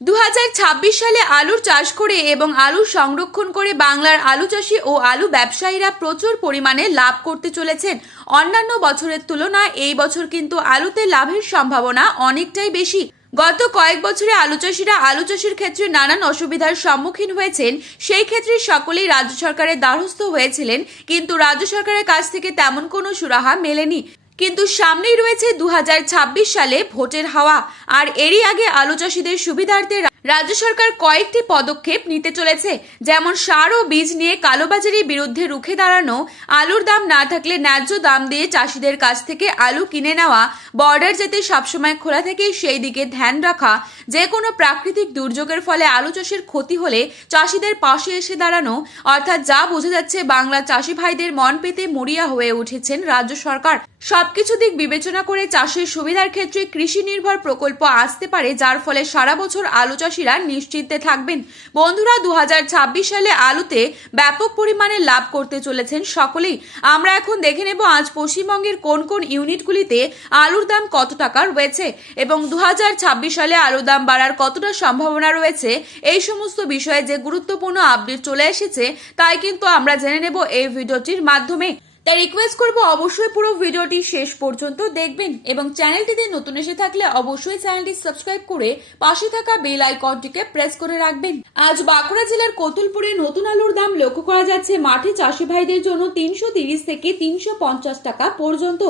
2026 সালে আলুর চাষ করে এবং আলু সংরক্ষণ করে বাংলার আলু চাষি ও আলু ব্যবসায়ীরা প্রচুর পরিমাণে লাভ করতে চলেছেন। অন্যান্য বছরের তুলনায় এই বছর কিন্তু আলুতে লাভের সম্ভাবনা অনেকটাই বেশি। গত কয়েক বছরে আলু চাষিরা আলু চাষের ক্ষেত্রে নানান অসুবিধার সম্মুখীন হয়েছেন। সেই ক্ষেত্রে সকলেই রাজ্য সরকারের দ্বারস্থ হয়েছিলেন, কিন্তু রাজ্য সরকারের কাছ থেকে তেমন কোনো সুরাহা মেলেনি। কিন্তু সামনেই রয়েছে 2026 সালে ভোটের হাওয়া, আর এরই আগে আলু চাষিদের সুবিধার্থে রাজ্য সরকার কয়েকটি পদক্ষেপ নিতে চলেছে। যেমন সার ও বীজ নিয়ে কালোবাজারির বিরুদ্ধে রুখে দাঁড়ানো, আলুর দাম না থাকলে ন্যায্য দাম দিয়ে চাষিদের কাছ থেকে আলু কিনে নেওয়া, বর্ডার যাতে সবসময় খোলা থাকে সেই দিকে ধ্যান রাখা, যে কোনো প্রাকৃতিক দুর্যোগের ফলে আলু চাষের ক্ষতি হলে চাষিদের পাশে এসে দাঁড়ানো। অর্থাৎ যা বোঝা যাচ্ছে, বাংলা চাষি ভাইদের মন পেতে মরিয়া হয়ে উঠেছেন রাজ্য সরকার। সবকিছু দিক বিবেচনা করে চাষের সুবিধার ক্ষেত্রে কৃষি নির্ভর প্রকল্প আসতে পারে, যার ফলে সারা বছর আলু চাষিরা নিশ্চিন্তে থাকবেন। বন্ধুরা, 2026 সালে আলুতে ব্যাপক পরিমাণে লাভ করতে চলেছেন সকলেই। আমরা এখন দেখে নেব আজ পশ্চিমবঙ্গের কোন কোন ইউনিটগুলিতে আলুর দাম কত টাকা রয়েছে এবং 2026 সালে আলুর দাম বাড়ার কতটা সম্ভাবনা রয়েছে। এই সমস্ত বিষয়ে যে গুরুত্বপূর্ণ আপডেট চলে এসেছে, তাই কিন্তু আমরা জেনে নেব এই ভিডিওটির মাধ্যমে। তাই রিকোয়েস্ট করব অবশ্যই পুরো ভিডিওটি শেষ পর্যন্ত দেখবেন এবং চ্যানেলটিতে নতুন এসে থাকলে অবশ্যই চ্যানেলটি সাবস্ক্রাইব করে পাশে থাকা বেল আইকনটিকে প্রেস করে রাখবেন। আজ বাঁকুড়া জেলার কতুলপুরে নতুন আলুর দাম লক্ষ্য করা যাচ্ছে মাঠে চাষি ভাইদের জন্য 330 থেকে 350 টাকা পর্যন্ত।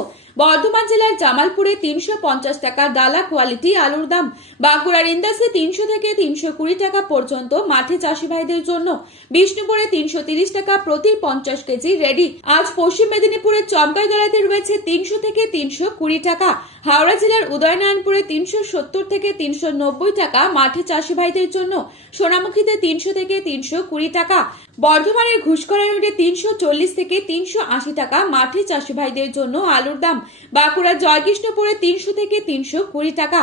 বর্ধমান জেলার জামালপুরে 350 টাকা ডালা কোয়ালিটি আলুর দাম। বাঁকুড়ার ইন্দাসে 300 থেকে 320 টাকা পর্যন্ত মাঠে চাষি ভাইদের জন্য। বিষ্ণুপুরে 330 টাকা প্রতি 50 কেজি রেডি। আজ পশ্চিম মেদিনীপুরের চমকাইতলাতে রয়েছে 300 থেকে 320 টাকা। হাওড়া জেলার উদয়নারায়ণপুরে 370 থেকে 390 টাকা মাঠে চাষি ভাইদের জন্য। সোনামুখীতে 300 থেকে 320 টাকা। বর্ধমানের ঘুষকরা ইউনিটে 340 থেকে 380 টাকা মাঠে চাষি ভাইদের জন্য আলুর দাম। বাঁকুড়ার জয়কৃষ্ণপুরে 300 থেকে 320 টাকা।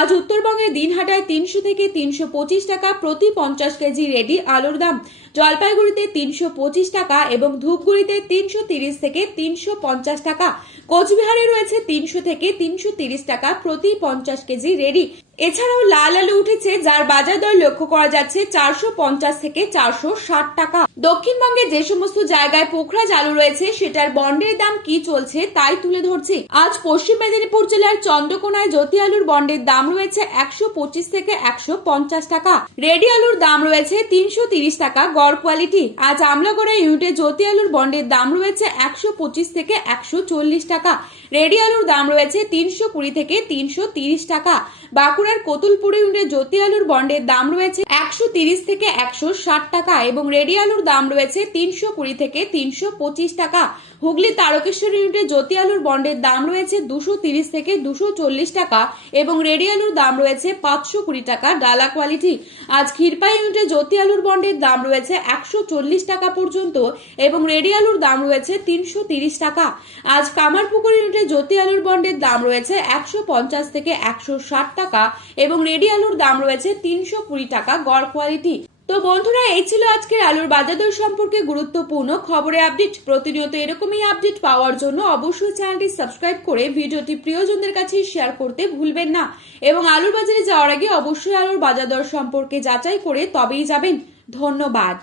আজ উত্তরবঙ্গের দিনহাটায় 300 থেকে 325 টাকা প্রতি 50 কেজি রেডি আলুর দাম। জলপাইগুড়িতে 325 টাকা এবং ধূপগুড়িতে 330 থেকে 350 টাকা। কোচবিহারে রয়েছে 300 থেকে 330 টাকা প্রতি 50 কেজি রেডি। এছাড়াও লাল আলু উঠেছে, যার বাজার দর লক্ষ্য করা যাচ্ছে 450 থেকে 460 টাকা। দক্ষিণবঙ্গে যে সমস্ত জায়গায় পোখরাজ আলু রয়েছে, সেটার বন্ডের দাম কি চলছে তাই তুলে ধরছি। আজ পশ্চিম মেদিনীপুর জেলার চন্দ্রকোনায় জ্যোতি আলুর বন্ডের দাম রয়েছে 125 থেকে 150 টাকা। রেডি আলুর দাম রয়েছে 330 টাকা গড় কোয়ালিটি। আজ আমলাগড়া ইউনিটে জ্যোতি আলুর বন্ডের দাম রয়েছে 125 থেকে 140 টাকা। রেডি আলুর দাম রয়েছে 320 থেকে 330 টাকা। বাঁকুড়ার কতুলপুর ইউনিটে জ্যোতি আলুর বন্ডের দাম রয়েছে 130 থেকে 160 টাকা এবং রেডি আলুর দাম রয়েছে 320 থেকে 325 টাকা। হুগলি তারকেশ্বর ইউনিটে জ্যোতি আলুর বন্ডের দাম রয়েছে 230 থেকে 240 টাকা এবং রেডি আলুর দাম রয়েছে 520 টাকা ডালা কোয়ালিটি। আজ ক্ষীরপাই ইউনিটে জ্যোতি আলুর বন্ডের দাম রয়েছে 140 টাকা পর্যন্ত এবং রেডি আলুর দাম রয়েছে 330 টাকা। আজ কামারপুকুর ইউনিটে জ্যোতি আলুর বন্ডের দাম রয়েছে 150 থেকে 160 টাকা এবং রেডি আলুর দাম রয়েছে 320 টাকা গড় কোয়ালিটি। তো বন্ধুরা, এই ছিল আজকের আলুর বাজার দর সম্পর্কে গুরুত্বপূর্ণ খবরের আপডেট। প্রতিনিয়ত এরকমই আপডেট পাওয়ার জন্য অবশ্যই চ্যানেলটি সাবস্ক্রাইব করে ভিডিওটি প্রিয়জনদের কাছে শেয়ার করতে ভুলবেন না এবং আলুর বাজারে যাওয়ার আগে অবশ্যই আলুর বাজার দর সম্পর্কে যাচাই করে তবেই যাবেন। ধন্যবাদ।